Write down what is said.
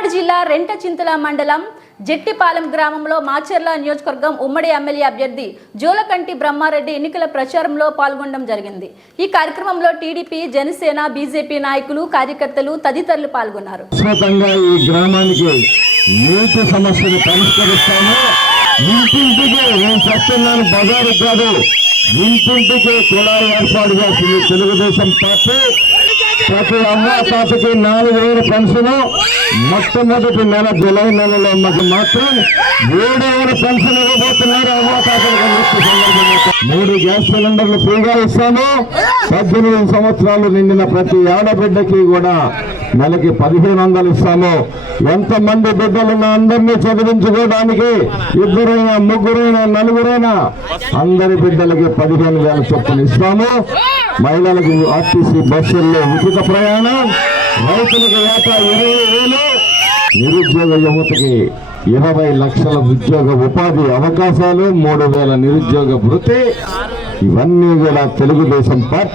పల్నాడు జిల్లా రెంటచింతల మండలం జెట్టిపాలెం గ్రామంలో మాచెర్ల నియోజకవర్గం ఉమ్మడి ఎమ్మెల్యే అభ్యర్థి జోలకంటి బ్రహ్మారెడ్డి ఎన్నికల ప్రచారంలో పాల్గొనడం జరిగింది. ఈ కార్యక్రమంలో టీడీపీ జనసేన బీజేపీ నాయకులు కార్యకర్తలు తదితరులు పాల్గొన్నారు. ఈ గ్రామానికి నీటి సమస్యను పరిష్కరిస్తాము. ఇంటింటికి నేను చెప్తున్నాను బజారు కాదు. ఇంటింటికి కులాలు ఏర్పాటు చేస్తుంది తెలుగుదేశం పార్టీ. ప్రతి అమ్మ తాతకి నాలుగు వేల పెన్షన్. మొట్టమొదటి నెల జులై నెలలో మాకు మాత్రం ఏడు వేల పెన్షన్ ఇవ్వబోతున్నారు అమ్మ తాతలకు మూడు గ్యాస్ సిలిండర్లు ఫ్రీగా ఇస్తాను పద్దెనిమిది సంవత్సరాలు నిండిన ప్రతి ఆడబిడ్డకి కూడా నెలకి పదిహేను వందలు ఇస్తాము. ఎంతమంది బిడ్డలున్న అందరినీ చదివించుకోవడానికి ఇద్దరైనా ముగ్గురైనా నలుగురైనా అందరి బిడ్డలకి పదిహేను వేల చొప్పున ఇస్తాము. మహిళలకు ఆర్టీసీ బస్సుల్లో ఉచిత ప్రయాణం రైతులకు ఏటా ఇరవై వేలు నిరుద్యోగ యువతకి ఇరవై లక్షల ఉద్యోగ ఉపాధి అవకాశాలు మూడు వేల నిరుద్యోగ వృత్తి. ఇవన్నీ కూడా తెలుగుదేశం పార్టీ